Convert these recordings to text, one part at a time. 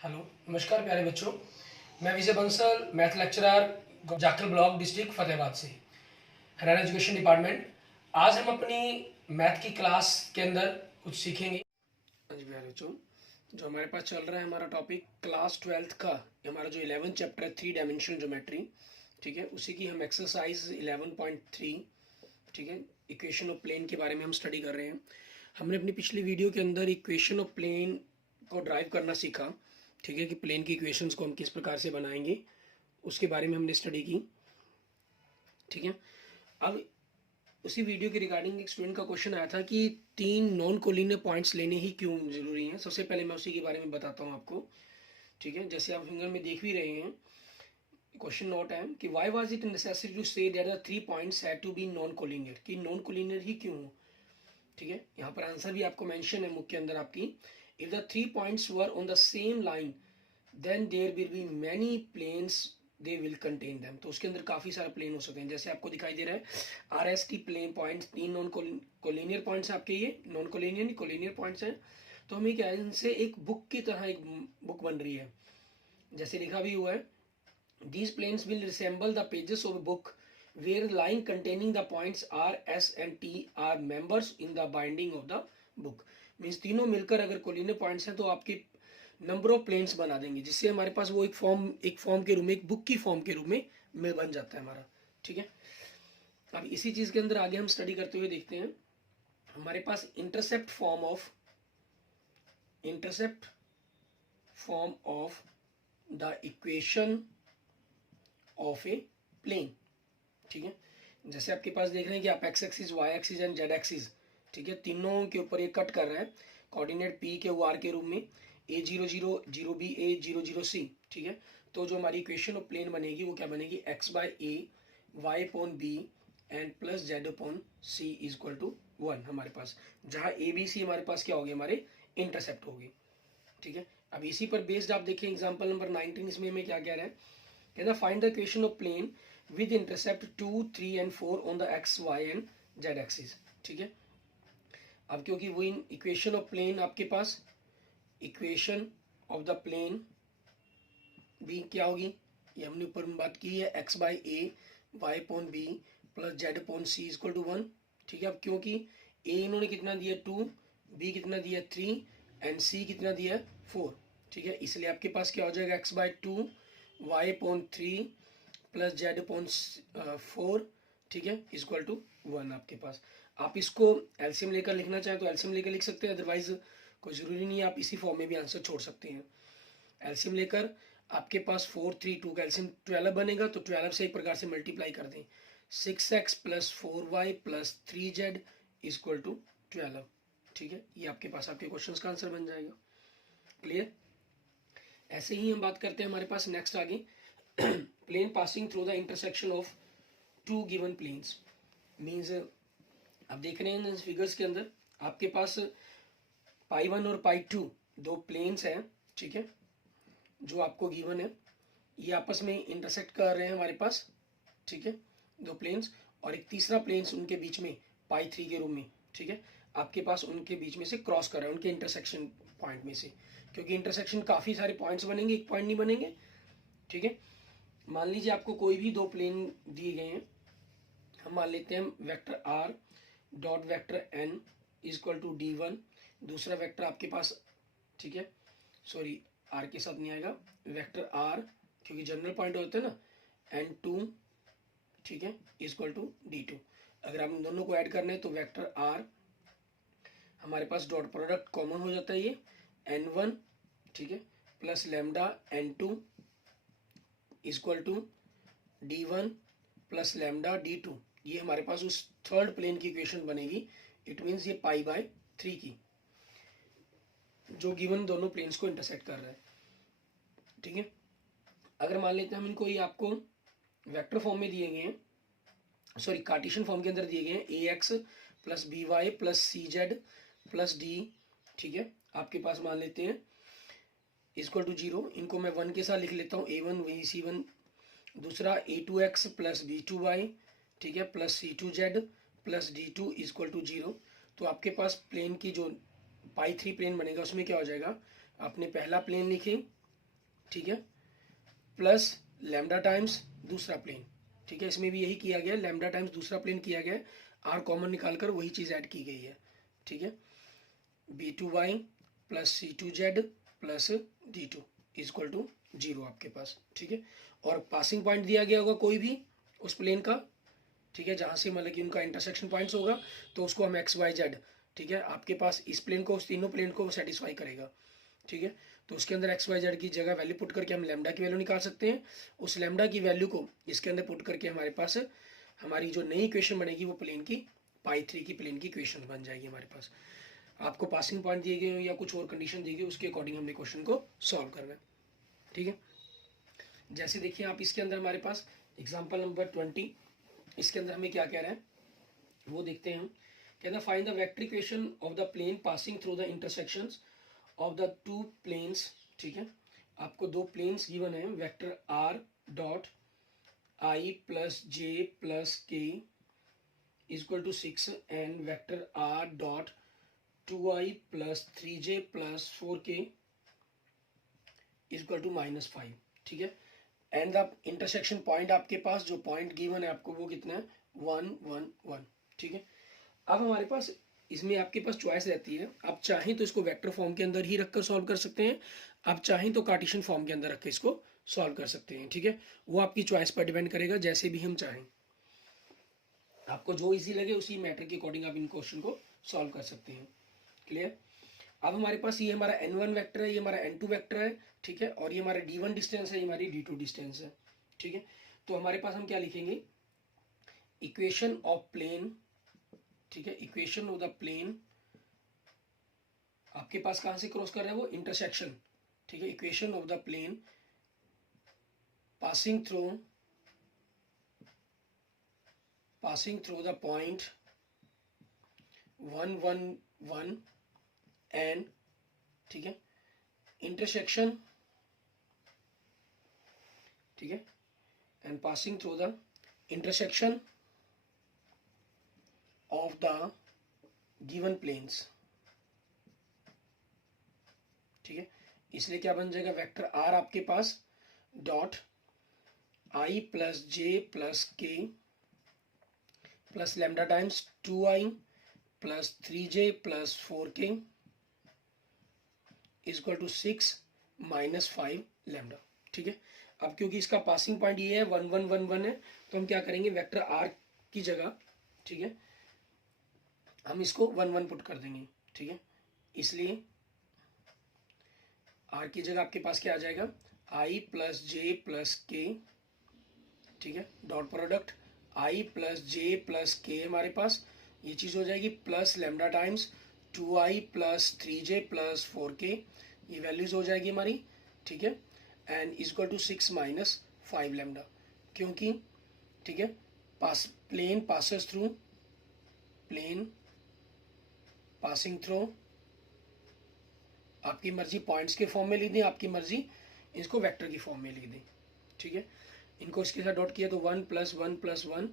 Hello, नमस्कार प्यारे बच्चों। मैं Vijay Bansal, math lecturer, Jakhal block, district Fatehabad से, हरियाणा एजुकेशन डिपार्टमेंट। आज हम अपनी मैथ की क्लास के अंदर कुछ सीखेंगे। हाँ जी प्यारे बच्चों, जो हमारे पास चल रहा है हमारा टॉपिक क्लास 12th का, हमारा जो 11 चैप्टर है 3 डायमेंशनल ज्योमेट्री, ठीक है, उसी की हम एक्सरसाइज 11.3, ठीक है, इक्वेशन ऑफ प्लेन के बारे में हम स्टडी कर रहे हैं। हमने अपनी पिछली वीडियो के अंदर इक्वेशन ऑफ प्लेन को ड्राइव करना सीखा, ठीक है, कि प्लेन की इक्वेशंस को हम किस प्रकार से बनाएंगे, उसके बारे में हमने स्टडी की, ठीक है। अब उसी वीडियो के रिगार्डिंग एक स्टूडेंट का क्वेश्चन आया था कि 3 नॉन कोलिनियर पॉइंट्स लेने ही क्यों जरूरी हैं। सबसे पहले मैं उसी के बारे में बताता हूँ आपको, ठीक है। जैसे आप फिंगर में देख भी रहे हैं, क्वेश्चन नोट है कि why was it necessary to say that the 3 points had to be non collinear, कि नॉन कोलिनियर ही क्यों हो, ठीक है। यहाँ पर आंसर भी आपको मेंशन है बुक के अंदर आपकी, if the 3 points were on the same line then there will be many planes they will contain them. तो उसके अंदर काफ़ी सारे प्लेन हो सकते हैं। जैसे आपको दिखाई दे रहा है R S T plane points, 3 non collinear points आपके, ये नॉन कोलिनियर नहीं कोलिनियर पॉइंट्स हैं। तो हमें क्या है, इनसे एक बुक की तरह एक बुक बन रही है। जैसे लिखा भी हुआ है, these planes will resemble the pages of a book where line containing the points R, S and T are members in the binding of the book। Means तीनों मिलकर अगर कोलिनियर पॉइंट्स हैं तो आपके नंबर ऑफ प्लेन्स बना देंगे, जिससे हमारे पास वो एक फॉर्म के रूप में, एक बुक की फॉर्म के रूप में बन जाता है हमारा, ठीक है। अब इसी चीज के अंदर आगे हम स्टडी करते हुए देखते हैं। हमारे पास intercept form of the equation of a plane, ठीक है। जैसे आपके पास देख रहे हैं कि आप x axis, y axis and z axis, ठीक है, तीनों के ऊपर ये कट कर रहा है कोऑर्डिनेट पी के आर के रूप में, ए 0 0 0 बी ए 0 0 सी, ठीक है। तो जो हमारी इक्वेशन ऑफ प्लेन बनेगी वो क्या बनेगी, x by a y upon b and plus z upon c is equal to 1 हमारे पास, जहाँ ए बी सी हमारे पास क्या होगी, हमारे इंटरसेप्ट होगी, ठीक है। अब इसी पर बेस्ड आप देखें एग्जाम्पल नंबर 19, इसमें हमें क्या कह रहा है, कहना find the equation of plane with intercept 2, 3 and 4 on the x y and z axis, ठीक है। अब क्योंकि वो इन इक्वेशन ऑफ प्लेन आपके पास इक्वेशन ऑफ द प्लेन भी क्या होगी, ये हमने ऊपर बात की है, x by a y upon b plus z upon c equal to 1, ठीक है। अब क्योंकि ए इन्होंने कितना दिया 2, बी कितना दिया 3 एंड सी कितना दिया 4, ठीक है, इसलिए आपके पास क्या हो जाएगा, x by 2 y upon 3 plus z upon 4, ठीक है, इक्वल टू 1 आपके पास। आप इसको एलसीएम लेकर लिखना चाहें तो एलसीएम लेकर लिख सकते हैं, अदरवाइज कोई ज़रूरी नहीं है, आप इसी फॉर्म में भी आंसर छोड़ सकते हैं। एलसीएम लेकर आपके पास 4, 3, 2 का एलसीएम 12 बनेगा, तो 12 से एक प्रकार से मल्टीप्लाई कर दें, 6x plus 4y plus 3z equal to 12, ठीक है। ये आपके पास आपके क्वेश्चन का आंसर बन जाएगा। क्लियर। ऐसे ही हम बात करते हैं हमारे पास नेक्स्ट आगे, plane passing through the intersection of two given planes. Means आप देख रहे हैं फिगर्स के अंदर आपके पास पाई 1 और पाई 2 दो प्लेन्स हैं, ठीक है, जो आपको गिवन है, ये आपस में इंटरसेक्ट कर रहे हैं हमारे पास, ठीक है, दो प्लेन्स, और एक तीसरा प्लेन्स उनके बीच में पाई 3 के रूप में, ठीक है, आपके पास उनके बीच में से क्रॉस कर रहा है, उनके इंटरसेक्शन पॉइंट में से, क्योंकि इंटरसेक्शन काफ़ी सारे पॉइंट्स बनेंगे, एक पॉइंट नहीं बनेंगे, ठीक है। मान लीजिए आपको कोई भी दो प्लेन दिए गए हैं, हम मान लेते हैं vector r dot vector n equal to d1, दूसरा वेक्टर आपके पास, ठीक है, सॉरी आर के साथ नहीं आएगा, वेक्टर आर क्योंकि जनरल पॉइंट होते हैं ना, n2, ठीक है, इक्वल टू d2। अगर आप दोनों को ऐड करना है तो वेक्टर आर हमारे पास डॉट प्रोडक्ट कॉमन हो जाता है, ये n1, ठीक है, plus lambda n2 equal to d1 plus lambda d2, ये हमारे पास उस थर्ड प्लेन की इक्वेशन बनेगी। इट मीन्स ये पाई बाय 3 की, जो गिवन दोनों प्लेन्स को इंटरसेक्ट कर रहा है, ठीक है। अगर मान लेते हैं हम इनको, ये आपको वेक्टर फॉर्म में दिए गए हैं, सॉरी कार्टेशियन फॉर्म के अंदर दिए गए हैं, a x plus b y plus c z plus d, ठीक है, आपके पास मान लेते हैं इक्वल टू 0, इनको मैं 1 के साथ लिख लेता हूँ, a1 वही c1, दूसरा a2x प्लस b2y, ठीक है, plus c2z plus d2 equal to 0। तो आपके पास प्लेन की जो पाई 3 प्लेन बनेगा उसमें क्या हो जाएगा, आपने पहला प्लेन लिखे ठीक है, प्लस लैम्डा टाइम्स दूसरा प्लेन, ठीक है, इसमें भी यही किया गया, लैम्डा टाइम्स दूसरा प्लेन किया गया, आर कॉमन निकालकर वही चीज़ ऐड की गई है, ठीक है, b2y plus c2z plus d2 equal to 0 आपके पास, ठीक है, और पासिंग पॉइंट दिया गया होगा कोई भी उस प्लेन का, ठीक है, जहाँ से मतलब कि उनका इंटरसेक्शन पॉइंट्स होगा, तो उसको हम एक्स वाई जेड, ठीक है, आपके पास इस प्लेन को, उस तीनों प्लेन को सेटिस्फाई करेगा, ठीक है, तो उसके अंदर एक्स वाई जेड की जगह वैल्यू पुट करके हम लैम्डा की वैल्यू निकाल सकते हैं, उस लैम्डा की वैल्यू को इसके अंदर पुट करके हमारे पास हमारी जो नई इक्वेशन बनेगी वो प्लेन की पाई 3 की प्लेन की इक्वेशन बन जाएगी हमारे पास। आपको पासिंग पॉइंट दिए गए या कुछ और कंडीशन दी गई, उसके अकॉर्डिंग हमने क्वेश्चन को सॉल्व करना है, ठीक है। जैसे देखिए आप इसके अंदर हमारे पास एग्जाम्पल नंबर 20, इसके अंदर हमें क्या कह रहा है वो देखते हैं हम। कहना find the vector equation of the plane passing through the intersections of the two planes, ठीक है, आपको दो प्लेन्स गिवन है, vector r dot i plus j plus k equal to 6 and vector r dot 2i plus 3j plus 4k equal to -5, ठीक है, and the intersection point आपके पास जो point given है आपको वो कितना है 1 1 1, ठीक है। अब हमारे पास इसमें आपके पास चॉइस रहती है, आप चाहें तो इसको वेक्टर फॉर्म के अंदर ही रखकर सॉल्व कर सकते हैं, आप चाहें तो कार्टेशियन फॉर्म के अंदर रखकर इसको सॉल्व कर सकते हैं, ठीक है, वो आपकी चॉइस पर डिपेंड करेगा, जैसे भी हम चाहें, आपको जो इजी लगे उसी मैटर के अकॉर्डिंग आप इन क्वेश्चन को सॉल्व कर सकते हैं, क्लियर। अब हमारे पास ये हमारा n1 वेक्टर है, ये हमारा n2 वेक्टर है, ठीक है, और ये हमारा d1 डिस्टेंस है, ये हमारी d2 डिस्टेंस है, ठीक है। तो हमारे पास हम क्या लिखेंगे, इक्वेशन ऑफ प्लेन, ठीक है, इक्वेशन ऑफ द प्लेन आपके पास कहां से क्रॉस कर रहा है वो इंटरसेक्शन, ठीक है, equation of the plane passing through the point 1 1 1 and, ठीक है, इंटरसेक्शन, ठीक है, and passing through the intersection of the given planes, ठीक है, इसलिए क्या बन जाएगा, वेक्टर आर आपके पास dot i plus j plus k plus lambda times 2i plus 3j plus 4k equal to 6 minus 5 lambda, ठीक है। अब क्योंकि इसका पासिंग पॉइंट ये है 1 1 1 1 है, तो हम क्या करेंगे वेक्टर आर की जगह, ठीक है, हम इसको 1 1 पुट कर देंगे, ठीक है, इसलिए आर की जगह आपके पास क्या आ जाएगा आई प्लस जे प्लस के, ठीक है, dot product i plus j plus k हमारे पास ये चीज़ हो जाएगी plus lambda times 2i plus 3j plus 4k, ये वैल्यूज हो जाएगी हमारी, ठीक है, and equal to 6 minus 5 lambda, क्योंकि, ठीक है, प्लेन पासिंग थ्रू आपकी मर्जी पॉइंट्स के फॉर्म में लिख दें, आपकी मर्जी इसको वेक्टर की फॉर्म में लिख दें, ठीक है, इनको इसके साथ डॉट किया तो 1 प्लस 1 प्लस 1,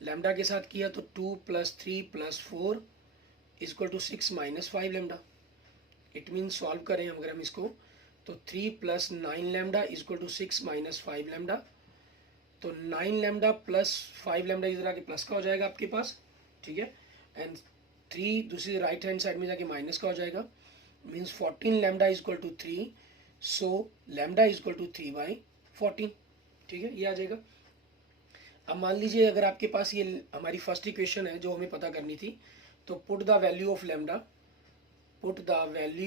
लैम्डा के साथ किया तो 2 plus 3 plus 4 equal to 6 minus 5 lambda, it mean solve करें अगर हम इसको तो 3 plus 9 lambda equal to 6 minus 5 lambda, तो 9 लैम्डा प्लस 5 लैम्डा इधर आके प्लस का हो जाएगा आपके पास, ठीक है, एंड 3 दूसरी राइट हैंड साइड में जाके माइनस का हो जाएगा, means 14 lambda equal to 3, so lambda equal to 3/14, ठीक है, ये आ जाएगा। अब मान लीजिए अगर आपके पास ये हमारी फर्स्ट इक्वेशन है जो हमें पता करनी थी, तो put the value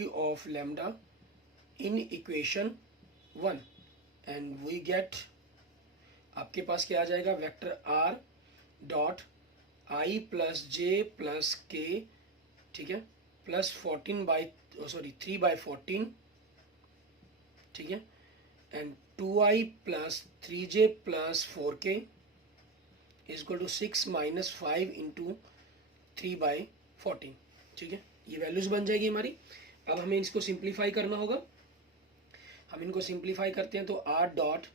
of lambda in equation 1 and we get, आपके पास क्या आ जाएगा vector r dot i plus j plus k, ठीक है, प्लस 3/14, ठीक है, and 2i plus 3j plus 4k equal to 6 minus 5 into 3/14, ठीक है, ये वैल्यूज बन जाएगी हमारी। अब हमें इसको सिंप्लीफाई करना होगा, हम इनको सिंप्लीफाई करते हैं तो r डॉट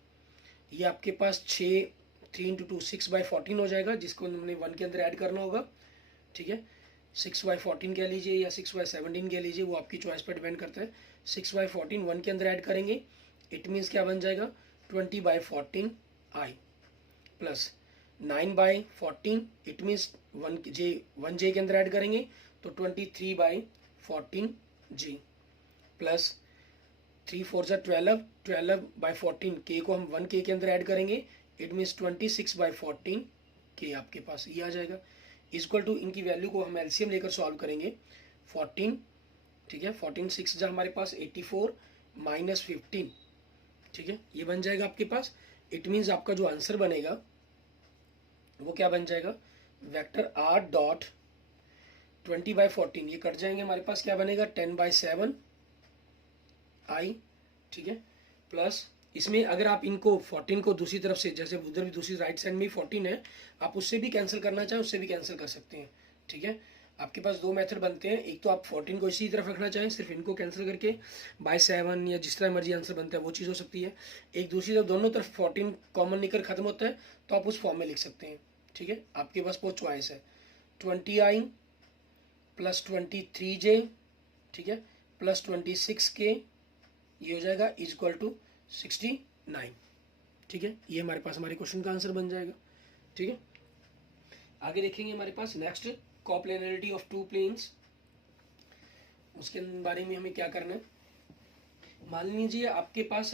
ये आपके पास 3 इंटू 2 6/14 हो जाएगा, जिसको हमने 1 के अंदर ऐड करना होगा, ठीक है, 6/14 कह लीजिए या 6/17 कह लीजिए, वो आपकी चॉइस पर डिपेंड करता है। 6/14 1 के अंदर ऐड करेंगे इट मीन्स क्या बन जाएगा 20/14 आई प्लस 9/14 इट मीन्स 1 जे के अंदर ऐड करेंगे तो 23/14 जी प्लस 3 4 12 के को हम 1 के अंदर ऐड करेंगे इट मीन्स 26/14 के आपके पास ये आ जाएगा इक्वल टू इनकी वैल्यू को हम एलसीएम लेकर सॉल्व करेंगे 14 ठीक है 14 6 जा हमारे पास 84 माइनस 15 ठीक है ये बन जाएगा आपके पास इट मीन्स आपका जो आंसर बनेगा वो क्या बन जाएगा वेक्टर आर डॉट 20/14 ये कट जाएंगे हमारे पास क्या बनेगा 10/7 आई ठीक है प्लस इसमें अगर आप इनको 14 को दूसरी तरफ से जैसे उधर भी दूसरी राइट साइड में 14 है आप उससे भी कैंसिल करना चाहें उससे भी कैंसिल कर सकते हैं ठीक है आपके पास दो मेथड बनते हैं एक तो आप 14 को इसी तरफ रखना चाहें सिर्फ इनको कैंसिल करके बाय 7 या जिस तरह मर्जी आंसर बनता है वो चीज़ हो सकती है एक दूसरी तरफ दोनों तरफ 14 कॉमन निकल खत्म होता है तो आप उस फॉर्म में लिख सकते हैं ठीक है आपके पास वो चॉइस है 20i प्लस 23j ठीक है प्लस 26k ये हो जाएगा इक्वल टू 69 ठीक है ये हमारे पास हमारे क्वेश्चन का आंसर बन जाएगा ठीक है आगे देखेंगे हमारे पास next coplanarity of two planes उसके बारे में हमें क्या करना है मान लीजिए आपके पास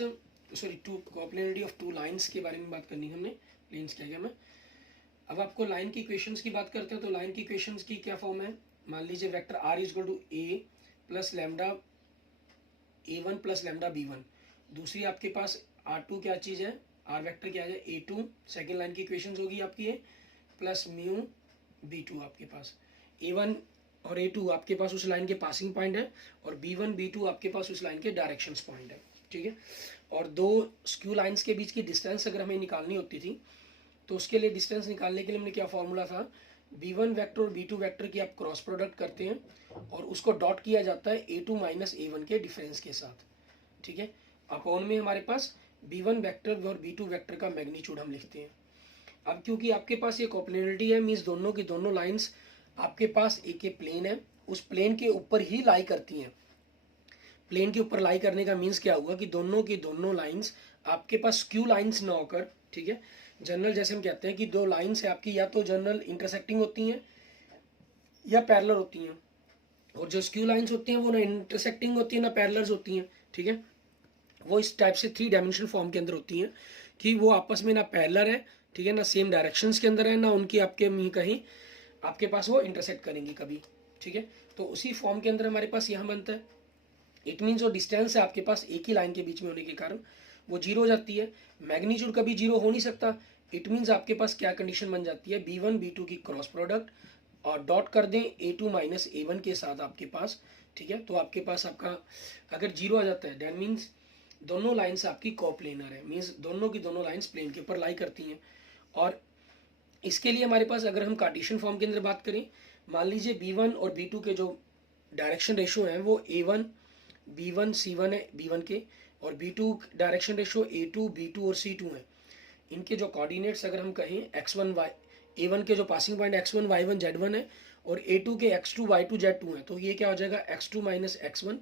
sorry to coplanarity of two lines के बारे में बात करनी है हमने प्लेन्स क्या क्या मैं अब आपको लाइन की इक्वेशंस की बात करते हैं तो लाइन की इक्वेशंस की क्या फॉर्म है मान लीजिए vector r is equal to a plus lambda a1 plus lambda b1 दूसरी आपके पास r2 क्या चीज़ है r वेक्टर क्या है a2 सेकेंड लाइन की इक्वेशंस होगी आपकी ये प्लस म्यू b2 आपके पास a1 और a2 आपके पास उस लाइन के पासिंग पॉइंट है और b1 b2 आपके पास उस लाइन के डायरेक्शंस पॉइंट है ठीक है और दो स्क्यू लाइंस के बीच की डिस्टेंस अगर हमें निकालनी होती थी तो उसके लिए डिस्टेंस निकालने के लिए हमने क्या फॉर्मूला था b1 वेक्टर और b2 वेक्टर की आप क्रॉस प्रोडक्ट करते हैं और उसको डॉट किया जाता है a2 माइनस a1 के डिफरेंस के साथ ठीक है अपॉन में हमारे पास b1 वेक्टर और b2 वेक्टर का मैग्नीट्यूड हम लिखते हैं अब क्योंकि आपके पास ये कोप्लेनरिटी है मीन्स दोनों की दोनों लाइंस आपके पास एक ही प्लेन है उस प्लेन के ऊपर ही लाई करती हैं प्लेन के ऊपर लाई करने का मीन्स क्या हुआ कि दोनों की दोनों लाइंस आपके पास स्क्यू लाइंस ना होकर ठीक है जनरल जैसे हम कहते हैं कि दो लाइंस है आपकी या तो जनरल इंटरसेक्टिंग होती हैं या पैरेलल होती हैं और जो स्क्यू लाइंस होती हैं वो ना इंटरसेक्टिंग होती है ना पैरेलल्स होती हैं ठीक है वो इस टाइप से 3 डायमेंशनल फॉर्म के अंदर होती हैं कि वो आपस में ना पैरेलल है ठीक है ना सेम डायरेक्शंस के अंदर है ना उनकी आपके कहीं आपके पास वो इंटरसेक्ट करेंगी कभी ठीक है तो उसी फॉर्म के अंदर हमारे पास यहाँ बनता है इट मीन्स जो डिस्टेंस है आपके पास एक ही लाइन के बीच में होने के कारण वो जीरो हो जाती है मैग्नीट्यूड कभी जीरो हो नहीं सकता इट मीन्स आपके पास क्या कंडीशन बन जाती है b1 b2 की क्रॉस प्रोडक्ट और डॉट कर दें a2 माइनस a1 के साथ आपके पास ठीक है तो आपके पास आपका अगर जीरो आ जाता है दैट मीन्स दोनों लाइंस आपकी कोप्लेनर है मीन्स दोनों की दोनों लाइंस प्लेन के ऊपर लाई करती हैं और इसके लिए हमारे पास अगर हम कार्टेशियन फॉर्म के अंदर बात करें मान लीजिए b1 और b2 के जो डायरेक्शन रेशो हैं वो a1 b1 c1 है b1 के और b2 direction ratio a2 b2 और c2 है इनके जो कोऑर्डिनेट्स अगर हम कहें x1 y a1 के जो passing point x1 y1 z1 है और a2 के x2 y2 z2 है तो ये क्या हो जाएगा x2 माइनस x1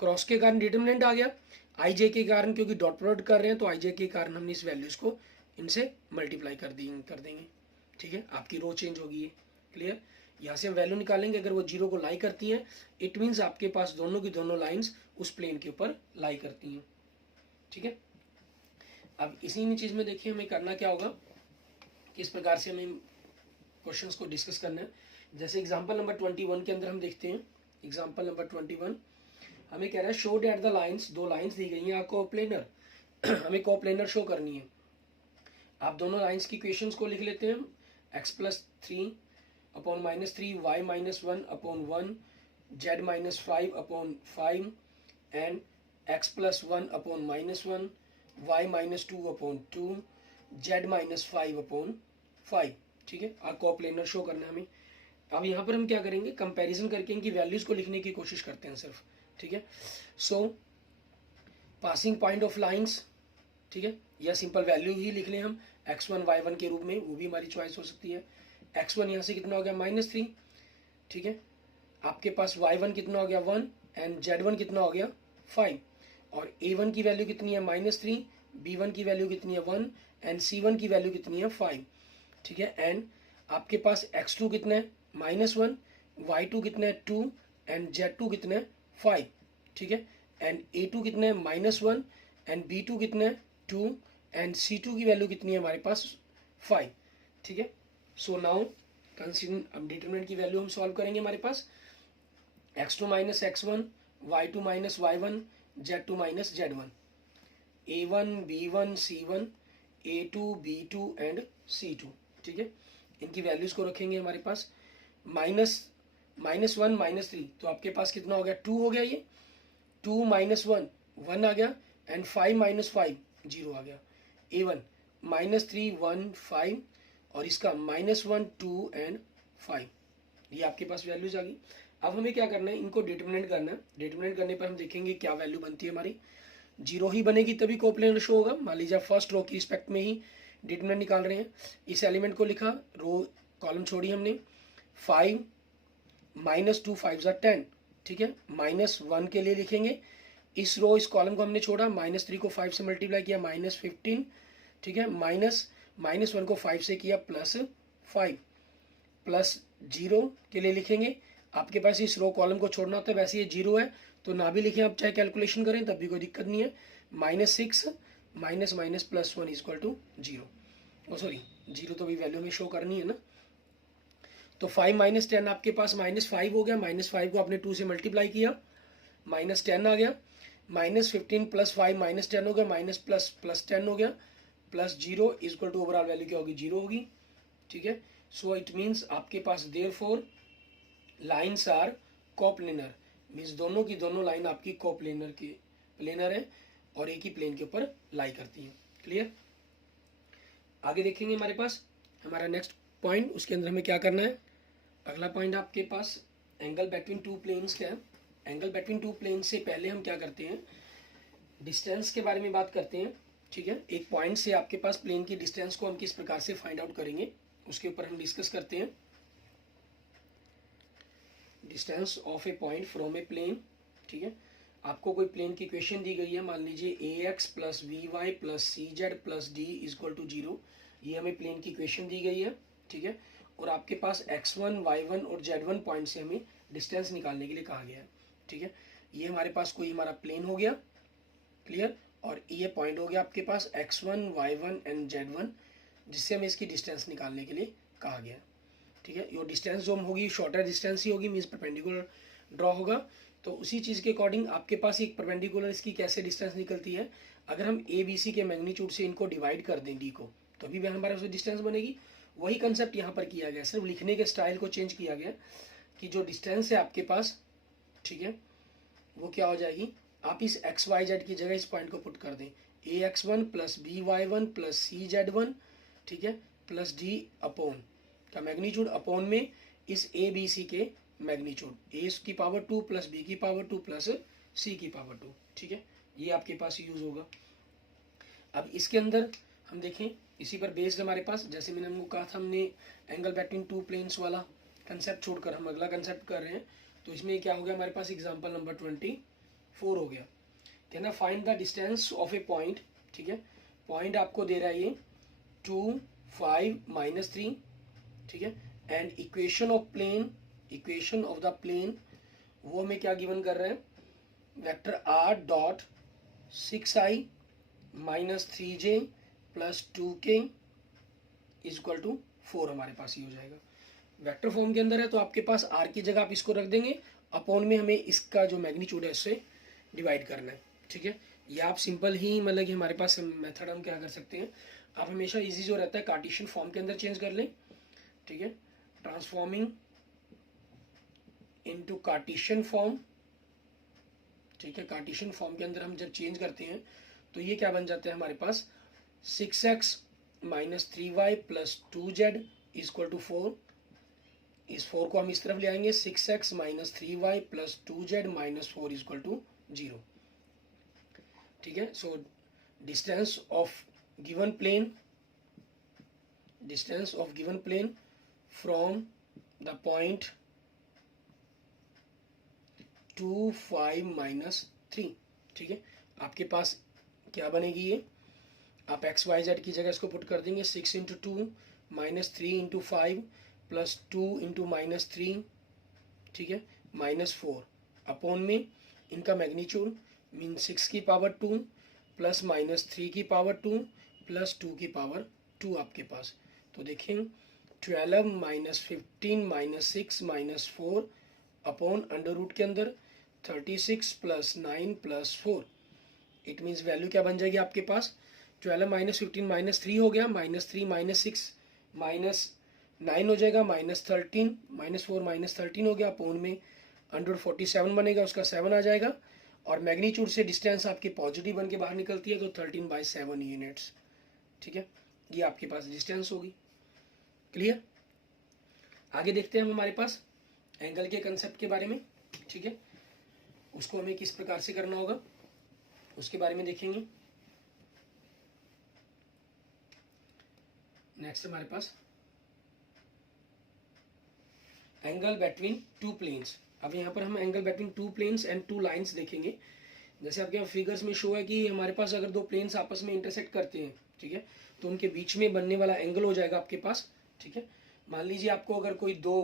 क्रॉस के कारण डिटर्मिनेंट आ गया ij के कारण क्योंकि डॉट प्रोडक्ट कर रहे हैं तो ij के कारण हमने इस वैल्यूज को इनसे मल्टीप्लाई कर देंगे ठीक है आपकी रो चेंज होगी ये क्लियर यहाँ से हम वैल्यू निकालेंगे अगर वो जीरो को लाई करती हैं इट मीन्स आपके पास दोनों की दोनों लाइंस उस प्लेन के ऊपर लाई करती हैं ठीक है अब इसी में चीज़ में देखिए हमें करना क्या होगा किस प्रकार से हमें क्वेश्चंस को डिस्कस करना है जैसे एग्जांपल नंबर 21 के अंदर हम देखते हैं एग्जांपल नंबर 21 हमें कह रहा है शो डेट द लाइंस दो लाइंस दी गई हैं आपको कोप्लेनर हमें कोप्लेनर शो करनी है आप दोनों लाइंस की इक्वेशंस को लिख लेते हैं x+3 upon -3 y-1 upon 1 z-5 upon 5 and x+1 upon -1 y-2 upon 2 z-5 upon 5 ठीक है आप कोप्लेनर शो करना है हमें अब यहाँ पर हम क्या करेंगे कंपैरिजन करके इनकी वैल्यूज को लिखने की कोशिश करते हैं सिर्फ ठीक है सो पासिंग पॉइंट ऑफ लाइंस ठीक है या सिंपल वैल्यू ही लिख लें हम x1 y1 के रूप में वो भी हमारी चॉइस हो सकती है x1 यहाँ से कितना हो गया -3 ठीक है आपके पास y1 कितना हो गया 1 एंड z1 कितना हो गया 5 और A1 की वैल्यू कितनी है -3, B1 की वैल्यू कितनी है 1 एंड C1 की वैल्यू कितनी है 5, ठीक है। एंड आपके पास x2 कितना है -1, y2 कितना है 2 एंड z2 कितना है 5, ठीक है। एंड A2 कितना है -1 एंड B2 कितना है 2 एंड C2 की वैल्यू कितनी है हमारे पास 5, ठीक है। सो नाउ कंसीडर, अब डिटरमिनेंट की वैल्यू हम सॉल्व करेंगे। हमारे पास x2 minus x1, y2 minus y1, z2 minus z1, a1 b1 c1, a2 b2 and c2, ठीक है। इनकी वैल्यूज को रखेंगे हमारे पास। -1 -3, तो आपके पास कितना हो गया 2 हो गया, ये 2 -1 1 आ गया एंड 5 -5 0 आ गया। a1 -3 1 5 और इसका -1 2 एंड 5, ये आपके पास वैल्यूज आ गई। अब हमें क्या करना है, इनको डिटरमिनेंट करना है। डिटरमिनेंट करने पर हम देखेंगे क्या वैल्यू बनती है हमारी। 0 ही बनेगी तभी कोप्लेनर शो होगा। मान लीजिए फर्स्ट रो की रिस्पेक्ट में ही डिटरमिनेंट निकाल रहे हैं। इस एलिमेंट को लिखा, रो कॉलम छोड़ी हमने। 5 -2 5 ज़ा 10, ठीक है। -1 के लिए लिखेंगे। इस रो इस कॉलम को हमने छोड़ा, -3 को 5 से मल्टीप्लाई किया -15, ठीक है। -1 को 5 से किया +5, +0 के लिए लिखेंगे। आपके पास इस रो कॉलम को छोड़ना होता है, वैसे ये 0 है तो ना भी लिखें, आप चाहे कैलकुलेशन करें तब भी कोई दिक्कत नहीं है। -6 -1 = 0, सॉरी 0 तो भी वैल्यू में शो करनी है ना। तो 5 - 10 आपके पास -5 हो गया। -5 को आपने 2 से मल्टीप्लाई किया, -10 आ गया। -15 + 5 -10 हो गया, +10 हो गया, +0 = ओवरऑल वैल्यू क्या होगी 0 होगी, ठीक है। सो इट मीन्स आपके पास therefore lines are coplanar, means दोनों की दोनों लाइन आपकी कोप्लेनर की प्लेनर है और एक ही प्लेन के ऊपर लाई करती है। क्लियर। आगे देखेंगे हमारे पास हमारा नेक्स्ट पॉइंट, उसके अंदर हमें क्या करना है। अगला पॉइंट आपके पास एंगल बिटवीन टू प्लेन्स का है। एंगल बिटवीन टू प्लेन से पहले हम क्या करते हैं, डिस्टेंस के बारे में बात करते हैं, ठीक है। एक पॉइंट से आपके पास प्लेन की डिस्टेंस को हम किस प्रकार से फाइंड आउट करेंगे उसके ऊपर हम डिस्कस करते हैं। Distance of a point from a plane, ठीक है। आपको कोई प्लेन की इक्वेशन दी गई है, मान लीजिए ax + by + cz + d = 0, ये हमें प्लेन की इक्वेशन दी गई है, ठीक है। और आपके पास x1 y1 और z1 पॉइंट से हमें डिस्टेंस निकालने के लिए कहा गया है, ठीक है। ये हमारे पास कोई हमारा प्लेन हो गया, क्लियर। और ये पॉइंट हो गया आपके पास x1 y1 एंड z1, जिससे हमें इसकी डिस्टेंस निकालने के लिए कहा गया, ठीक है। ये डिस्टेंस जो होगी शॉर्टर डिस्टेंस ही होगी, मीन्स परपेंडिकुलर ड्रॉ होगा। तो उसी चीज़ के अकॉर्डिंग आपके पास एक परपेंडिकुलर इसकी कैसे डिस्टेंस निकलती है, अगर हम ए बी सी के मैग्नीट्यूड से इनको डिवाइड कर दें डी को, तो अभी हमारे पास डिस्टेंस बनेगी। वही कंसेप्ट यहाँ पर किया गया, सिर्फ लिखने के स्टाइल को चेंज किया गया कि जो डिस्टेंस है आपके पास, ठीक है, वो क्या हो जाएगी, आप इस एक्स वाई जेड की जगह इस पॉइंट को पुट कर दें, ax1 + by1 + cz1, ठीक है, प्लस डी अपॉन का मैग्नीट्यूड अपॉन में इस ए बी सी के मैग्नीट्यूड, ए की पावर 2 + बी की पावर 2 + सी की पावर 2, ठीक है। ये आपके पास यूज होगा। अब इसके अंदर हम देखें, इसी पर बेस्ड हमारे पास, जैसे मैंने हमको कहा था, हमने एंगल बिटवीन टू प्लेन्स वाला कंसेप्ट छोड़कर हम अगला कंसेप्ट कर रहे हैं। तो इसमें क्या हो गया हमारे पास, एग्जांपल नंबर 24 हो गया, कहना find the distance of a point, ठीक है। पॉइंट आपको दे रहा है ये 2 5 -3, ठीक है। And equation of plane, equation of the plane वो हमें क्या गिवन कर रहे हैं, vector r dot 6i -3j + 2k = 4 हमारे पास ही हो जाएगा। वेक्टर फॉर्म के अंदर है तो आपके पास r की जगह आप इसको रख देंगे, अपॉन में हमें इसका जो मैग्नीट्यूड है इससे डिवाइड करना है, ठीक है। ये आप सिंपल ही मतलब कि हमारे पास मेथड हम क्या कर सकते हैं, आप हमेशा इजी जो रहता है कार्टेशियन फॉर्म के अंदर चेंज कर लें, ठीक है। ट्रांसफॉर्मिंग इनटू कार्टेशियन फॉर्म, ठीक है। कार्टेशियन फॉर्म के अंदर हम जब चेंज करते हैं तो ये क्या बन जाता है हमारे पास, 6x - 3y + 2z = 4। इस 4 को हम इस तरफ ले आएंगे, 6x - 3y + 2z - 4 = 0, ठीक है। So distance of given plane, distance of given plane from the point 2 5 - 3, ठीक है। आपके पास क्या बनेगी ये, आप एक्स वाई जेड की जगह इसको पुट कर देंगे 6 × 2 -3 × 5 +2 × -3, ठीक है, -4 अपॉन में इनका मैग्नीट्यूड मीन 6 की पावर 2 प्लस -3 की पावर 2 प्लस 2 की पावर 2 आपके पास। तो देखें 12 -15 -6 -4 अपॉन अंडर रूट के अंदर 36 + 9 + 4। इट मीन्स वैल्यू क्या बन जाएगी आपके पास, 12 -15 -3 हो गया, -3 -6 -9 हो जाएगा, -13 -4 -13 हो गया, अपॉन में 147 बनेगा, उसका 7 आ जाएगा, और मैग्नीट्यूड से डिस्टेंस आपकी पॉजिटिव बन के बाहर निकलती है तो 13/7 यूनिट्स। ठीक है, ये आपके पास डिस्टेंस होगी। क्लियर। आगे देखते हैं हम हमारे पास एंगल के कंसेप्ट के बारे में। ठीक है, उसको हमें किस प्रकार से करना होगा उसके बारे में देखेंगे। नेक्स्ट हमारे पास एंगल बिटवीन टू प्लेन्स। अब यहाँ पर हम angle between two planes and two lines देखेंगे। जैसे आपके यहाँ फिगर्स में शो है कि हमारे पास अगर दो प्लेन्स आपस में इंटरसेक्ट करते हैं, ठीक है, तो उनके बीच में बनने वाला एंगल हो जाएगा आपके पास। ठीक है, मान लीजिए आपको अगर कोई दो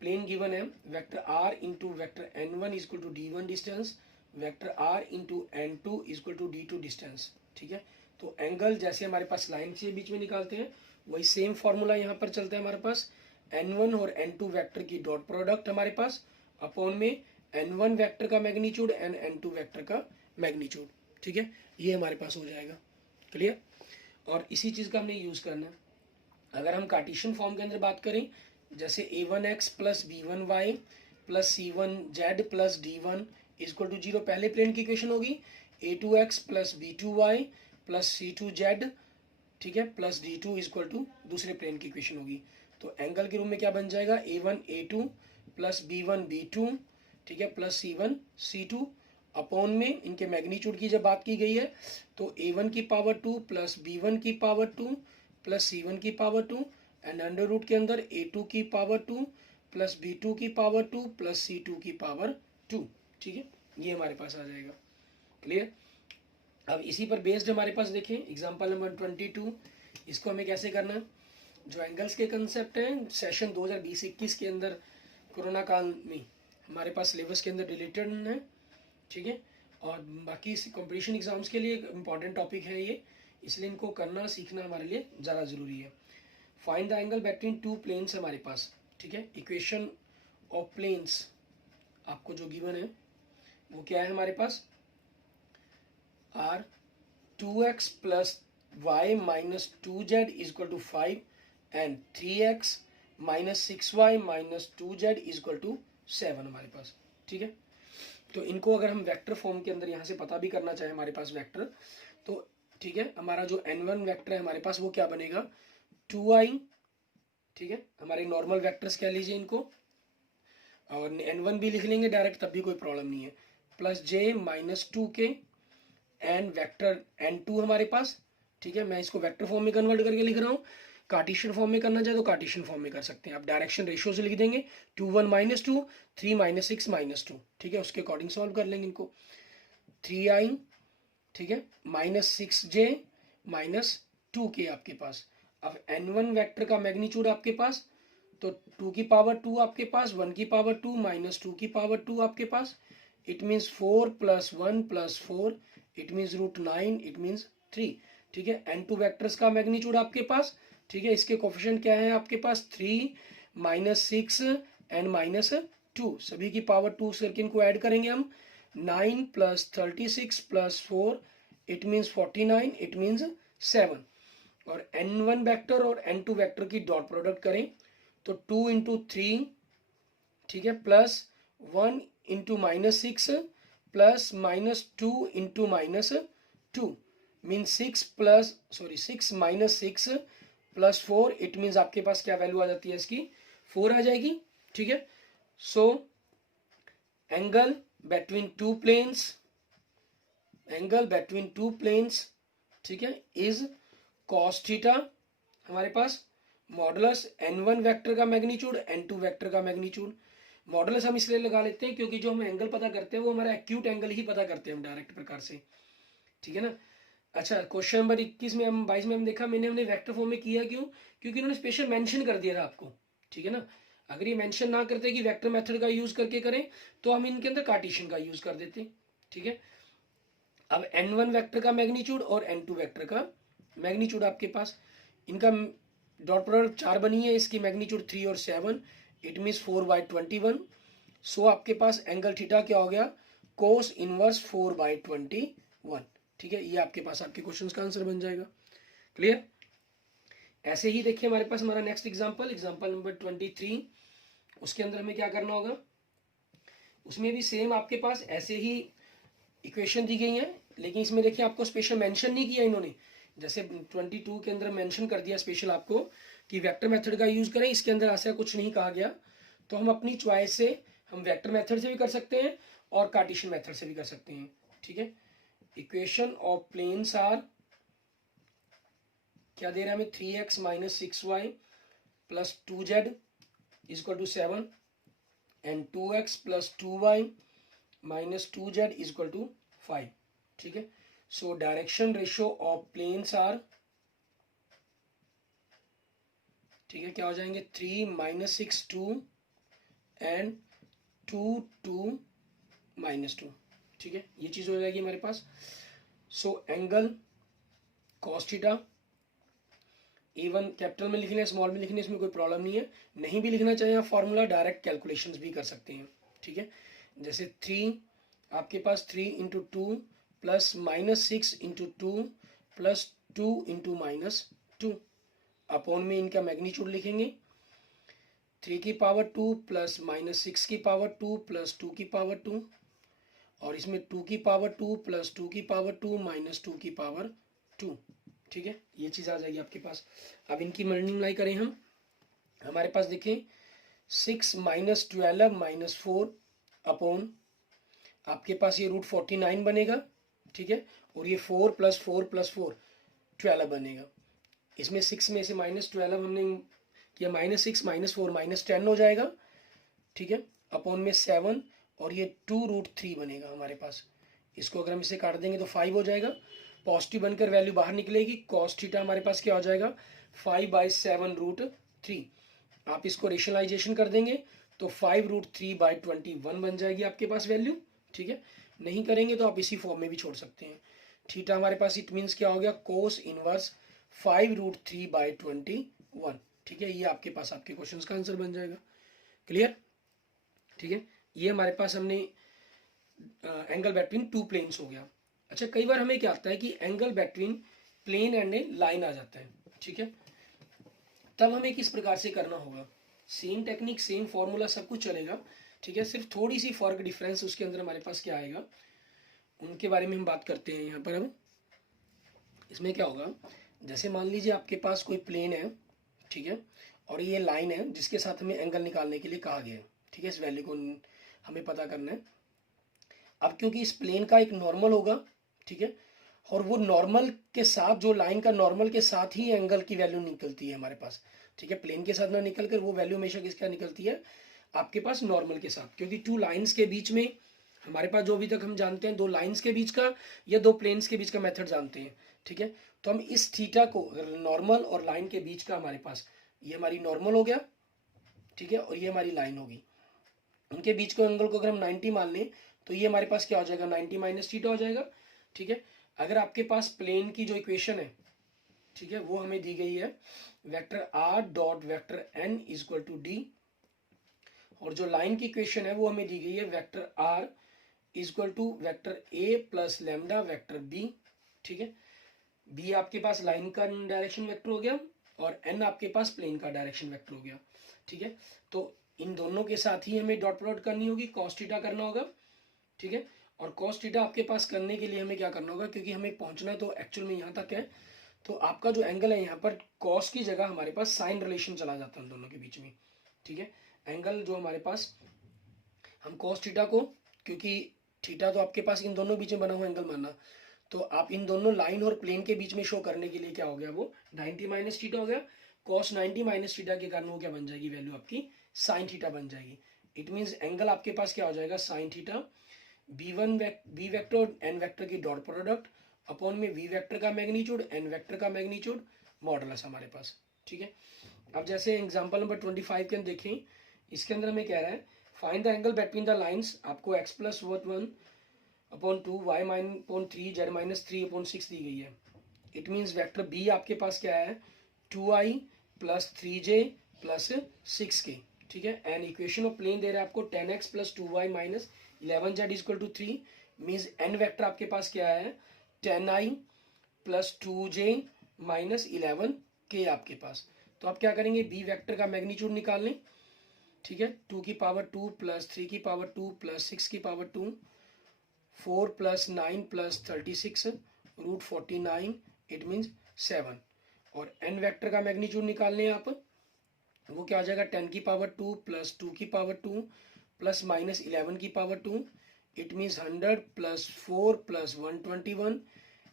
प्लेन गिवन है, vector r into vector n1 is equal to d1 distance, vector r into n2 is equal to d2 distance. ठीक है, तो एंगल जैसे हमारे पास लाइन से बीच में निकालते हैं वही सेम फॉर्मूला यहाँ पर चलता है हमारे पास। n1 और n2 वेक्टर की डॉट प्रोडक्ट हमारे पास अपॉन में n1 वेक्टर का मैग्नीट्यूड एंड n2 वेक्टर का मैग्नीट्यूड। ठीक है, ये हमारे पास हो जाएगा। क्लियर। और इसी चीज़ का हमने यूज़ करना है। अगर हम कार्टेशियन फॉर्म के अंदर बात करें, जैसे a1x + b1y + c1z + d1 equal to 0 पहले प्लेन की इक्वेशन होगी, a2x + b2y + c2z, ठीक है, प्लस d2 इक्वल टू दूसरे प्लेन की इक्वेशन होगी। तो एंगल के रूप में क्या बन जाएगा, a1 a2 + b1 b2, ठीक है, प्लस c1 c2 अपॉन में इनके मैग्नीट्यूड की जब बात की गई है तो a1 की पावर 2 प्लस b1 की पावर 2 प्लस c1 की पावर 2 एंड अंडर रूट के अंदर a2 की पावर 2 प्लस b2 की पावर 2 प्लस c2 की पावर 2। ठीक है, ये हमारे पास आ जाएगा। क्लियर। अब इसी पर बेस्ड हमारे पास देखें एग्जांपल नंबर 22। इसको हमें कैसे करना है, जो एंगल्स के कंसेप्ट हैं सेशन 2020-21 के अंदर कोरोना काल में हमारे पास सिलेबस के अंदर रिलेटेड है। ठीक है, और बाकी कंपटीशन एग्जाम्स के लिए इम्पॉर्टेंट टॉपिक है ये, इसलिए इनको करना सीखना हमारे लिए ज़्यादा ज़रूरी है। Find the angle between two planes हमारे पास। ठीक है, इक्वेशन ऑफ प्लेन्स आपको जो गिवन है वो क्या है हमारे पास, r 2x + y - 2z equal to 5 and 3x - 6y - 2z equal to 7 हमारे पास। ठीक है, तो इनको अगर हम वेक्टर फॉर्म के अंदर यहाँ से पता भी करना चाहे हमारे पास वेक्टर, तो ठीक है, हमारा जो n1 वेक्टर है हमारे पास वो क्या बनेगा 2i। ठीक है, हमारे नॉर्मल वेक्टर्स कह लीजिए इनको, और n1 भी लिख लेंगे डायरेक्ट तब भी कोई प्रॉब्लम नहीं है, plus j - 2k and vector n2 हमारे पास। ठीक है, मैं इसको वेक्टर फॉर्म में कन्वर्ट करके लिख रहा हूँ। कार्टेशियन फॉर्म में करना चाहे तो कार्टेशियन फॉर्म में कर सकते हैं आप, डायरेक्शन रेशियो से लिख देंगे 2 1 - 2 3 - 6 - 2। ठीक है, उसके अकॉर्डिंग सॉल्व कर लेंगे इनको। 3i, ठीक है, -6j - 2k आपके पास। अब n1 वेक्टर का मैग्नीट्यूड आपके पास, तो 2 की पावर 2 आपके पास, 1 की पावर 2 -2 की पावर 2 आपके पास। It means 4 + 1 + 4, it means √9, it means 3। ठीक है, n2 वेक्टर्स का मैग्नीट्यूड आपके पास। ठीक है, इसके कोफिशिएंट क्या है आपके पास 3 -6 एंड -2, सभी की पावर 2 करके इनको ऐड करेंगे हम। 9 + 36 + 4, इट मीन्स 49, इट मीन्स 7। और n1 वेक्टर और n2 वेक्टर की डॉट प्रोडक्ट करें तो 2 × 3, ठीक है, plus 1 × -6 plus -2 × -2 mean 6 - 6 + 4, it means आपके पास क्या वैल्यू आ जाती है इसकी 4 आ जाएगी। ठीक है, so angle between two planes, angle between two planes, ठीक है, इज cos थीटा हमारे पास मॉडुलस n1 वेक्टर का मैग्नीट्यूड n2 वेक्टर का मैग्नीट्यूड। मॉडुलस हम इसलिए लगा लेते हैं क्योंकि जो हम एंगल पता करते हैं वो हमारा एक्यूट एंगल ही पता करते हैं हम डायरेक्ट प्रकार से। ठीक है ना। अच्छा, क्वेश्चन नंबर 21 में हम 22 में हम देखा, हमने वेक्टर फॉर्म में किया क्यों, क्योंकि इन्होंने स्पेशल मेंशन कर दिया था आपको, ठीक है ना। अगर ये मेंशन ना करते कि वेक्टर मेथड का यूज करके करें, तो हम इनके अंदर कार्टेशियन का यूज कर देते, ठीक है। अब n1 वेक्टर का मैग्नीट्यूड और n2 वेक्टर का मैग्नीट्यूड आपके पास, इनका डॉट प्रोडक्ट 4 बनी है, इसकी मैग्नीट्यूड 3 और 7, इट मीन्स 4/21। सो आपके पास एंगल थीटा क्या हो गया, कोस इनवर्स 4/21, ठीक है। ये आपके पास आपके क्वेश्चन का आंसर बन जाएगा। क्लियर। ऐसे ही देखिए हमारे पास हमारा नेक्स्ट एग्जांपल नंबर 23, उसके अंदर हमें क्या करना होगा, उसमें भी सेम आपके पास ऐसे ही इक्वेशन दी गई है, लेकिन इसमें देखिए आपको स्पेशल मेंशन नहीं किया इन्होंने। जैसे 22 के अंदर मेंशन कर दिया स्पेशल आपको कि वेक्टर मेथड का यूज करें, इसके अंदर ऐसा कुछ नहीं कहा गया। तो हम अपनी चॉइस से हम वेक्टर मेथड से भी कर सकते हैं और कार्टेशियन मेथड से भी कर सकते हैं, ठीक है। इक्वेशन ऑफ प्लेन्स आर, क्या दे रहा है हमें, 3x - 6y + 2z = 7 and 2x + 2y - 2z = 5, ठीक है। So direction ratio of planes are, ठीक है, क्या हो जाएंगे, 3 - 6 2 एंड 2 2 - 2, ठीक है। ये चीज हो जाएगी हमारे पास। So angle cos theta, even capital में लिखने स्मॉल में लिखने इसमें कोई प्रॉब्लम नहीं है, नहीं भी लिखना चाहिए आप फॉर्मूला, डायरेक्ट कैलकुलेशंस भी कर सकते हैं, ठीक है। जैसे 3 आपके पास 3 × 2 प्लस -6 × 2 प्लस 2 × -2 अपॉन में इनका मैग्नीट्यूड लिखेंगे, 3 की पावर 2 प्लस -6 की पावर 2 प्लस 2 की पावर 2, और इसमें 2 की पावर 2 प्लस 2 की पावर 2 माइनस 2 की पावर 2, ठीक है। ये चीज़ आ जाएगी आपके पास। अब इनकी मल्टीप्लाई करें हम, हमारे पास देखें 6 - 12 - 4 अपॉन आपके पास ये √49 बनेगा, ठीक है। और ये 4 + 4 + 4 12 बनेगा। इसमें 6 में से -12 हमने किया, -6 - 4 -10 हो जाएगा, ठीक है। अपॉन में 7 और ये 2√3 बनेगा हमारे पास। इसको अगर हम इसे काट देंगे तो 5 हो जाएगा, पॉजिटिव बनकर वैल्यू बाहर निकलेगी, कॉस थीटा हमारे पास क्या हो जाएगा, 5/7√3। आप इसको रेशनलाइजेशन कर देंगे तो 5√3/21 बन जाएगी आपके पास वैल्यू, ठीक है। नहीं करेंगे तो आप इसी फॉर्म में भी छोड़ सकते हैं। थीटा हमारे पास इट मीन्स क्या हो गया, कोस इनवर्स 5√3/21, ठीक है। ये आपके पास आपके क्वेश्चन का आंसर बन जाएगा। क्लियर, ठीक है। ये हमारे पास हमने एंगल बिटवीन टू प्लेन्स हो गया। अच्छा, कई बार हमें क्या आता है कि angle between plane and a line आ जाता है, ठीक है। तब हमें किस प्रकार से करना होगा, सेम टेक्निक सेम फॉर्मूला सब कुछ चलेगा, ठीक है। सिर्फ थोड़ी सी फर्क डिफरेंस उसके अंदर हमारे पास क्या आएगा, उनके बारे में हम बात करते हैं यहाँ पर। अब इसमें क्या होगा, जैसे मान लीजिए आपके पास कोई प्लेन है, ठीक है, और ये लाइन है जिसके साथ हमें एंगल निकालने के लिए कहा गया है, ठीक है। इस वैल्यू को हमें पता करना है। अब क्योंकि इस प्लेन का एक नॉर्मल होगा, ठीक है, और वो नॉर्मल के साथ, जो लाइन का नॉर्मल के साथ ही एंगल की वैल्यू निकलती है हमारे पास, ठीक है। प्लेन के साथ ना निकल कर वो वैल्यू हमेशा किसका निकलती है, आपके पास नॉर्मल के साथ, क्योंकि टू लाइंस के बीच में हमारे पास जो अभी तक हम जानते हैं, दो लाइंस के बीच का या दो प्लेन्स के बीच का मेथड जानते हैं, ठीक है। तो हम इस थीटा को नॉर्मल और लाइन के बीच का हमारे पास, ये हमारी नॉर्मल हो गया, ठीक है, और ये हमारी लाइन होगी, उनके बीच को एंगल को अगर हम 90 मान लें तो ये हमारे पास क्या हो जाएगा, 90 - थीटा हो जाएगा, ठीक है। अगर आपके पास प्लेन की जो इक्वेशन है, ठीक है, वो हमें दी गई है, vector r dot vector n = d, और जो लाइन की इक्वेशन है वो हमें दी गई है, vector r = vector a + lambda vector b, ठीक है। b आपके पास लाइन का डायरेक्शन वेक्टर हो गया और n आपके पास प्लेन का डायरेक्शन वेक्टर हो गया, ठीक है। तो इन दोनों के साथ ही हमें डॉट प्रोडक्ट करनी होगी, कॉस थीटा करना होगा, ठीक है। और कॉस थीटा आपके पास करने के लिए हमें क्या करना होगा, क्योंकि हमें पहुंचना तो एक्चुअल में यहाँ तक है, तो आपका जो एंगल है यहाँ पर कॉस की जगह हमारे पास साइन रिलेशन चला जाता है दोनों के बीच में, ठीक है। एंगल जो हमारे पास, हम कॉस थीटा को, क्योंकि थीटा तो आपके पास इन दोनों बीच में बना हुआ एंगल माना, तो आप इन दोनों लाइन और प्लेन के बीच में शो करने के लिए क्या हो गया, वो 90 - थीटा हो गया। कॉस 90 - थीटा के कारण वो क्या बन जाएगी, वैल्यू आपकी साइन थीटा बन जाएगी। इट मीन्स एंगल आपके पास क्या हो जाएगा, साइन थीटा, बी वेक्टर और एन वेक्टर की डॉट प्रोडक्ट अपॉन में वी वेक्टर का मैग्नीट्यूड, एन वेक्टर का मैग्नीट्यूड, मॉडुलस हमारे पास। ठीक है, अब जैसे एग्जांपल नंबर 25 के अंदर देखें, इसके अंदर हमें कह रहा है find the angle between the lines. आपको x plus 1/2 y mine upon 3 z minus 3/6 दी गई है। इट मीन्स वेक्टर बी आपके पास क्या है 2i plus 3j plus 6k। ठीक है, एंड इक्वेशन ऑफ प्लेन दे रहा है आपको 10x plus 2y minus 11z equal to 3। Means n vector आपके पास क्या है 10i plus 2j minus 11k आपके पास। तो आप क्या करेंगे बी वेक्टर का मैग्नीट्यूड निकाल लें। ठीक है, 2 की पावर 2 प्लस 3 की पावर 2 प्लस 6 की power 2, 4 plus 9 plus 36 root 49, it means 7। और एन वेक्टर का मैग्नीट्यूड निकाल लें आप, वो क्या आ जाएगा 10 की पावर 2 प्लस 2 की पावर 2 प्लस माइनस 11 की power 2, it means 100 plus 4 plus 121,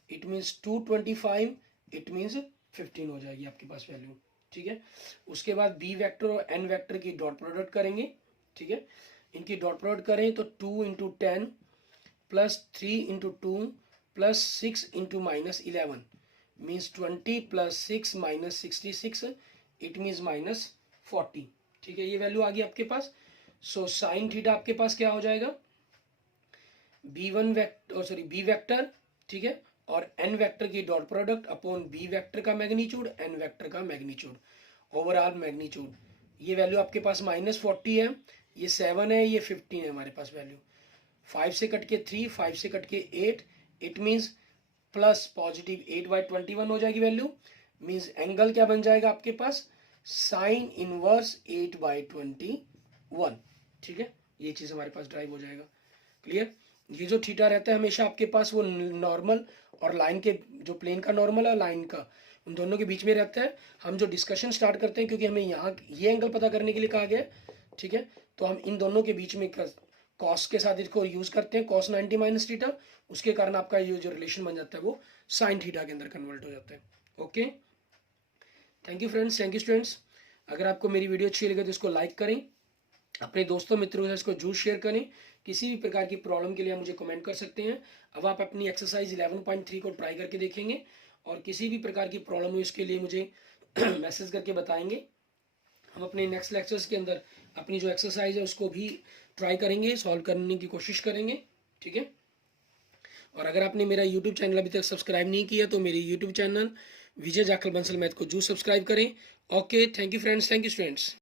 it means 225, it means 15 हो जाएगी आपके पास वैल्यू। ठीक है, उसके बाद बी वेक्टर और एन वेक्टर की डॉट प्रोडक्ट करेंगे। ठीक है, इनकी डॉट प्रोडक्ट करें तो 2 into 10 plus 3 into 2 plus 6 into minus 11 means 20 plus 6 minus 66, it means minus 40। ठीक है, ये वैल्यू आ गई आपके पास। सो साइन थीटा आपके पास क्या हो जाएगा बी वेक्टर, ठीक है, और एन वेक्टर की dot product upon b vector का मैग्नीट्यूड, एन वेक्टर का मैग्नीट्यूड, ओवरऑल मैग्नीट्यूड। ये वैल्यू आपके पास -40 है, ये 7 है, ये 15 है हमारे पास वैल्यू। 5 से कट के 3, 5 से कट के 8, इट मीन्स प्लस पॉजिटिव 8/21 हो जाएगी वैल्यू। मीन्स एंगल क्या बन जाएगा आपके पास साइन इनवर्स 8/21। ठीक है, ये चीज हमारे पास ड्राइव हो जाएगा। क्लियर, ये जो थीटा रहता है हमेशा आपके पास वो नॉर्मल और लाइन के जो प्लेन का नॉर्मल है लाइन का उन दोनों के बीच में रहता है। हम जो डिस्कशन स्टार्ट करते हैं क्योंकि हमें यहाँ ये एंगल पता करने के लिए कहा गया है। ठीक है, तो हम इन दोनों के बीच में कॉस के साथ इसको यूज करते हैं, cos 90 माइनस थीटा, उसके कारण आपका ये जो रिलेशन बन जाता है वो साइन थीटा के अंदर कन्वर्ट हो जाता है। Okay, thank you friends, thank you students. अगर आपको मेरी वीडियो अच्छी लगे तो इसको लाइक करें, अपने दोस्तों मित्रों से इसको जरूर शेयर करें। किसी भी प्रकार की प्रॉब्लम के लिए आप मुझे कमेंट कर सकते हैं। अब आप अपनी एक्सरसाइज 11.3 को ट्राई करके देखेंगे और किसी भी प्रकार की प्रॉब्लम हो इसके लिए मुझे मैसेज करके बताएंगे। हम अपने नेक्स्ट लेक्चर्स के अंदर अपनी जो एक्सरसाइज है उसको भी ट्राई करेंगे, सॉल्व करने की कोशिश करेंगे। ठीक है, और अगर आपने मेरा यूट्यूब चैनल अभी तक सब्सक्राइब नहीं किया तो मेरी यूट्यूब चैनल विजय जाखल बंसल मैथ को जरूर सब्सक्राइब करें। Okay, thank you friends, thank you students.